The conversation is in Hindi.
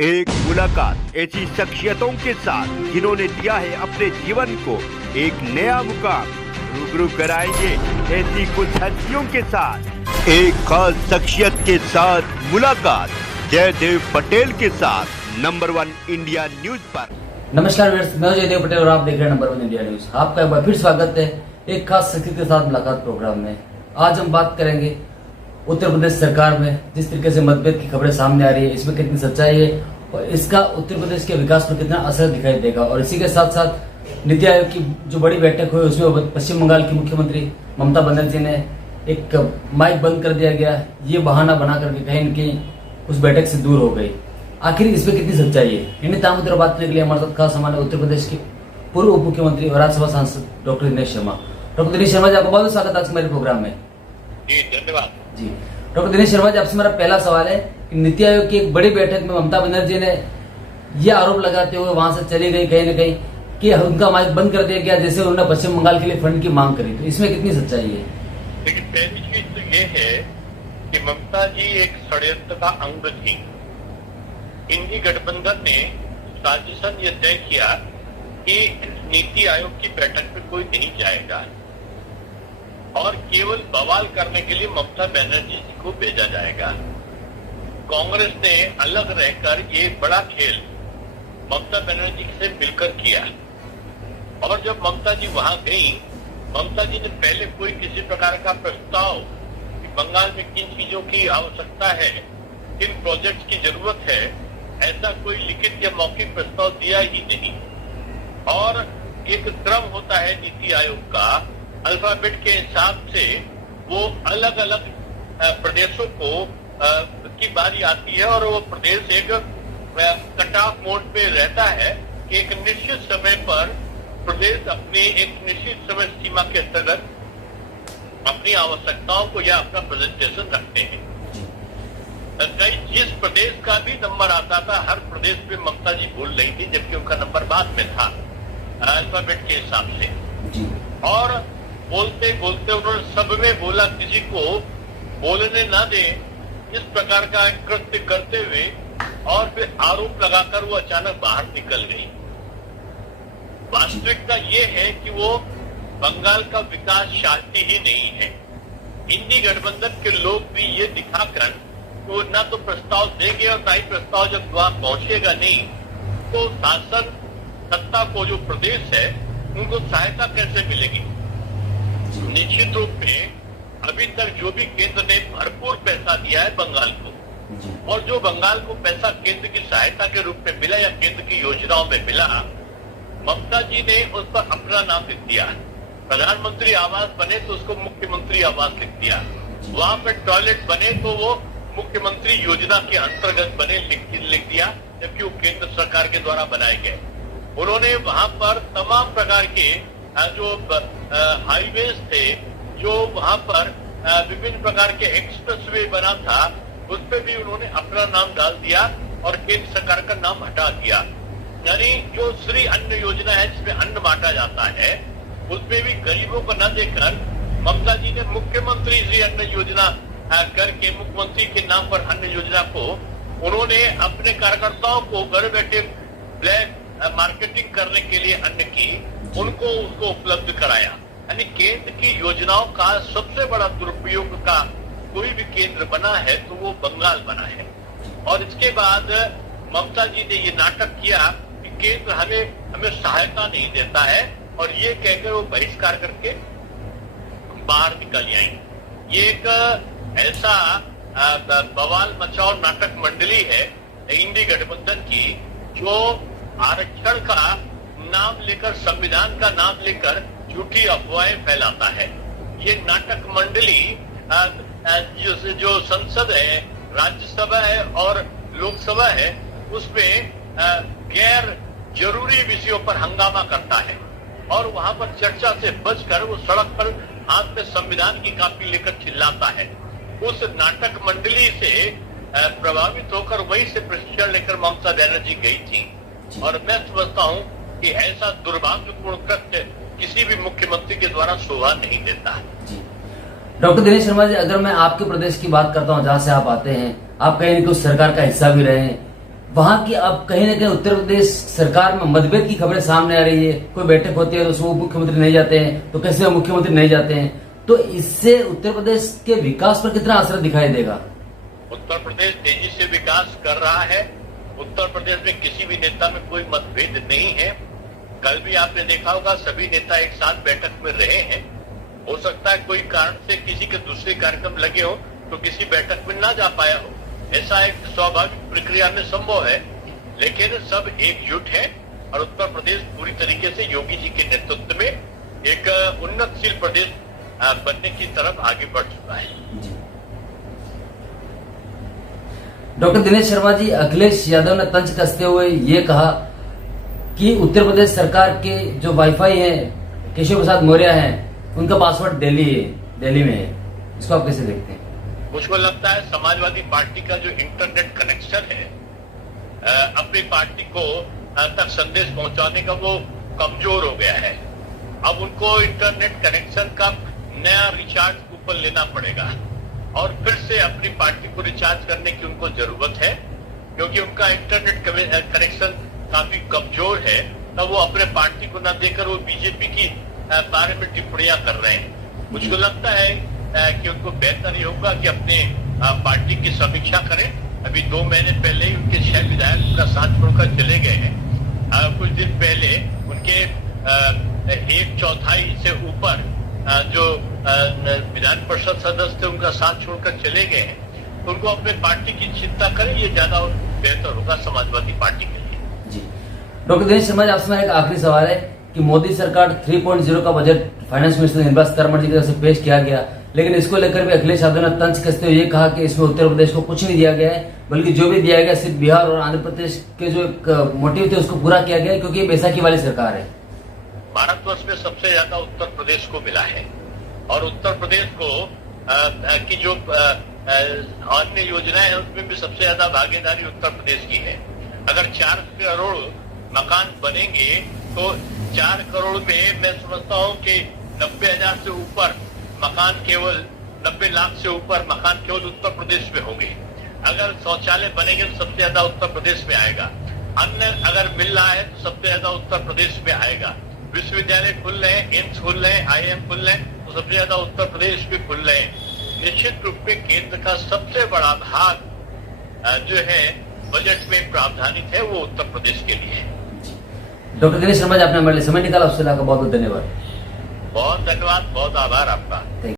एक मुलाकात ऐसी शख्सियतों के साथ जिन्होंने दिया है अपने जीवन को एक नया मुकाम। रूबरू कराएंगे ऐसी कुछ हस्तियों के साथ एक खास शख्सियत के साथ मुलाकात जयदेव पटेल के साथ नंबर 1 इंडिया न्यूज पर। नमस्कार व्यूअर्स, मैं जयदेव पटेल और आप देख रहे हैं नंबर 1 इंडिया न्यूज। आपका एक बार फिर स्वागत है एक खास शख्सियत के साथ मुलाकात प्रोग्राम में। आज हम बात करेंगे उत्तर प्रदेश सरकार में जिस तरीके से मतभेद की खबरें सामने आ रही है, इसमें कितनी सच्चाई है और इसका उत्तर प्रदेश के विकास पर कितना असर दिखाई देगा। और इसी के साथ साथ नीति आयोग की जो बड़ी बैठक हुई उसमें पश्चिम बंगाल की मुख्यमंत्री ममता बनर्जी ने एक माइक बंद कर दिया गया, ये बहाना बना करके कहीं न कहीं उस बैठक से दूर हो गई। आखिर इसमें कितनी सच्चाई है, इन्हें ताम उतर बात करने के लिए हमारे साथ खास हमारे उत्तर प्रदेश के पूर्व उप मुख्यमंत्री और राज्यसभा सांसद डॉक्टर दिनेश शर्मा। डॉक्टर दिनेश शर्मा जी, आपका बहुत स्वागत है आज मेरे प्रोग्राम में। जी धन्यवाद। जी डॉक्टर दिनेश शर्मा जी, आपसे मेरा पहला सवाल है कि नीति आयोग की एक बड़ी बैठक में ममता बनर्जी ने यह आरोप लगाते हुए वहां से चली गई कहीं न कहीं कि उनका माइक बंद कर दिया गया जैसे उन्होंने पश्चिम बंगाल के लिए फंड की मांग करी, तो इसमें कितनी सच्चाई है? लेकिन पहली चीज तो ये है कि ममता जी एक षड्यंत्र का अंग थी। इंडी गठबंधन ने साजिशन ये तय किया कि नीति आयोग की बैठक में कोई नहीं जाएगा और केवल बवाल करने के लिए ममता बनर्जी जी को भेजा जाएगा। कांग्रेस ने अलग रहकर ये बड़ा खेल ममता बनर्जी से मिलकर किया और जब ममता जी वहां गई, ममता जी ने पहले कोई किसी प्रकार का प्रस्ताव कि बंगाल में किन चीजों की आवश्यकता है, किन प्रोजेक्ट की जरूरत है, ऐसा कोई लिखित या मौखिक प्रस्ताव दिया ही नहीं। और एक क्रम होता है नीति आयोग का, अल्फाबेट के हिसाब से वो अलग अलग प्रदेशों को की बारी आती है और वो प्रदेश एक कट ऑफ मोड पे रहता है कि एक निश्चित समय पर प्रदेश अपने एक निश्चित समय सीमा के अंतर्गत अपनी आवश्यकताओं को या अपना प्रेजेंटेशन रखते हैं। कई जिस प्रदेश का भी नंबर आता था, हर प्रदेश पे ममता जी बोल रही थी, जबकि उनका नंबर बाद में था अल्फाबेट के हिसाब से। और बोलते बोलते उन्होंने सब में बोला, किसी को बोलने ना दे, इस प्रकार का कृत्य करते हुए और फिर आरोप लगाकर वो अचानक बाहर निकल गई। वास्तविकता ये है कि वो बंगाल का विकास चाहती ही नहीं है। इंडी गठबंधन के लोग भी ये दिखाकर वो ना तो प्रस्ताव देंगे और ना ही प्रस्ताव जब वहां पहुंचेगा नहीं तो शासन सत्ता को जो प्रदेश है उनको सहायता कैसे मिलेगी। निश्चित रूप में अभी तक जो भी केंद्र ने भरपूर पैसा दिया है बंगाल को, और जो बंगाल को पैसा केंद्र की सहायता के रूप में मिला या केंद्र की योजनाओं में मिला, ममता जी ने उस पर अपना नाम लिख दिया। प्रधानमंत्री आवास बने तो उसको मुख्यमंत्री आवास लिख दिया, वहां पर टॉयलेट बने तो वो मुख्यमंत्री योजना के अंतर्गत बने लिख दिया, जबकि वो केंद्र सरकार के द्वारा बनाए गए। उन्होंने वहां पर तमाम प्रकार के जो हाईवेज थे, जो वहां पर विभिन्न प्रकार के एक्सप्रेसवे बना था, उस पर भी उन्होंने अपना नाम डाल दिया और केंद्र सरकार का नाम हटा दिया। यानी जो श्री अन्न योजना है जिसमें अन्न बांटा जाता है, उसमें भी गरीबों को न देकर ममता जी ने मुख्यमंत्री श्री अन्न योजना करके मुख्यमंत्री के नाम पर अन्न योजना को उन्होंने अपने कार्यकर्ताओं को घर बैठे ब्लैक मार्केटिंग करने के लिए अन्न की उनको उसको उपलब्ध कराया। यानी केंद्र की योजनाओं का सबसे बड़ा दुरुपयोग का कोई भी केंद्र बना है तो वो बंगाल बना है। और इसके बाद ममता जी ने ये नाटक किया कि केंद्र हमें सहायता नहीं देता है और ये कहकर वो बहिष्कार करके बाहर निकल आई। ये एक ऐसा बवाल मचाओ नाटक मंडली है इंडी गठबंधन की, जो आरक्षण का नाम लेकर, संविधान का नाम लेकर झूठी अफवाहें फैलाता है। ये नाटक मंडली जो संसद है, राज्यसभा है और लोकसभा है, उसमें गैर जरूरी विषयों पर हंगामा करता है और वहां पर चर्चा से बचकर वो सड़क पर हाथ में संविधान की कॉपी लेकर चिल्लाता है। उस नाटक मंडली से प्रभावित होकर वहीं से प्रशिक्षण लेकर ममता बनर्जी गई थी और मैं समझता हूं कि ऐसा दुर्भाग्यपूर्ण कृत्य किसी भी मुख्यमंत्री के द्वारा शोभा नहीं देता है। डॉक्टर दिनेश शर्मा जी, अगर मैं आपके प्रदेश की बात करता हूं जहां से आप आते हैं, आप कहीं ना कहीं उस सरकार का हिस्सा भी रहे हैं, वहां की अब कहीं ना कहीं उत्तर प्रदेश सरकार में मतभेद की खबरें सामने आ रही है। कोई बैठक होती है तो उसमें मुख्यमंत्री नहीं जाते हैं, तो कैसे मुख्यमंत्री नहीं जाते हैं, तो इससे उत्तर प्रदेश के विकास पर कितना असर दिखाई देगा? उत्तर प्रदेश तेजी से विकास कर रहा है। उत्तर प्रदेश में किसी भी नेता में कोई मतभेद नहीं है। कल भी आपने देखा होगा सभी नेता एक साथ बैठक में रहे हैं। हो सकता है कोई कारण से किसी के दूसरे कार्यक्रम लगे हो तो किसी बैठक में ना जा पाया हो, ऐसा एक स्वाभाविक प्रक्रिया में संभव है, लेकिन सब एकजुट है और उत्तर प्रदेश पूरी तरीके से योगी जी के नेतृत्व में एक उन्नतशील प्रदेश बनने की तरफ आगे बढ़ चुका है। डॉक्टर दिनेश शर्मा जी, अखिलेश यादव ने तंज कसते हुए ये कहा कि उत्तर प्रदेश सरकार के जो वाईफाई है, केशव प्रसाद मौर्य हैं, उनका पासवर्ड दिल्ली में है। इसको आप कैसे देखते हैं? मुझको लगता है समाजवादी पार्टी का जो इंटरनेट कनेक्शन है अपनी पार्टी को तक संदेश पहुंचाने का वो कमजोर हो गया है। अब उनको इंटरनेट कनेक्शन का नया रिचार्ज कूपन लेना पड़ेगा और फिर से अपनी पार्टी को रिचार्ज करने की उनको जरूरत है, क्योंकि उनका इंटरनेट कनेक्शन काफी कमजोर है। तब वो अपने पार्टी को न देकर वो बीजेपी की बारे में टिप्पणियां कर रहे हैं। मुझको लगता है कि उनको बेहतर ये होगा कि अपने पार्टी की समीक्षा करें। अभी 2 महीने पहले ही उनके 6 विधायक उनका साथ छोड़कर चले गए हैं। कुछ दिन पहले उनके 1/4 से ऊपर जो विधान परिषद सदस्य थे उनका साथ छोड़कर चले गए हैं। तो उनको अपने पार्टी की चिंता करें, ये ज्यादा बेहतर होगा समाजवादी पार्टी के लिए। जी डॉक्टर दिनेश शर्मा जी, आपसे एक आखिरी सवाल है कि मोदी सरकार 3.0 का budget finance minister Nirmala Sitharaman ji की तरफ से पेश किया गया, लेकिन इसको लेकर भी अखिलेश यादव ने तंज कसते हुए ये कहा कि इसमें उत्तर प्रदेश को कुछ नहीं दिया गया है, बल्कि जो भी दिया गया सिर्फ बिहार और आंध्र प्रदेश के जो एक मोटिव थे उसको पूरा किया गया है, क्योंकि ये बैसाखी वाली सरकार है। भारतवर्ष में सबसे ज्यादा उत्तर प्रदेश को मिला है और उत्तर प्रदेश को की जो अन्य योजनाएं हैं उसमें भी सबसे ज्यादा भागीदारी उत्तर प्रदेश की है। अगर 4 करोड़ मकान बनेंगे तो 4 करोड़ में मैं समझता हूँ कि 90,000 से ऊपर मकान, केवल 90 लाख से ऊपर मकान केवल उत्तर प्रदेश में होंगे। अगर शौचालय बनेंगे तो सबसे ज्यादा उत्तर प्रदेश में आएगा। अन्य अगर मिल रहा है तो सबसे ज्यादा उत्तर प्रदेश में आएगा। विश्वविद्यालय खुल रहे हैं, एम्स खुल रहे हैं, IIM खुल रहे हैं, तो सबसे ज्यादा उत्तर प्रदेश में खुल रहे हैं। निश्चित रूप में केंद्र का सबसे बड़ा भाग जो है बजट में प्रावधानित है वो उत्तर प्रदेश के लिए है। डॉक्टर दिनेश शर्मा जी, आपने हमारे लिए समय निकाला, उसके लिए आपका बहुत बहुत धन्यवाद। बहुत धन्यवाद, बहुत आभार आपका।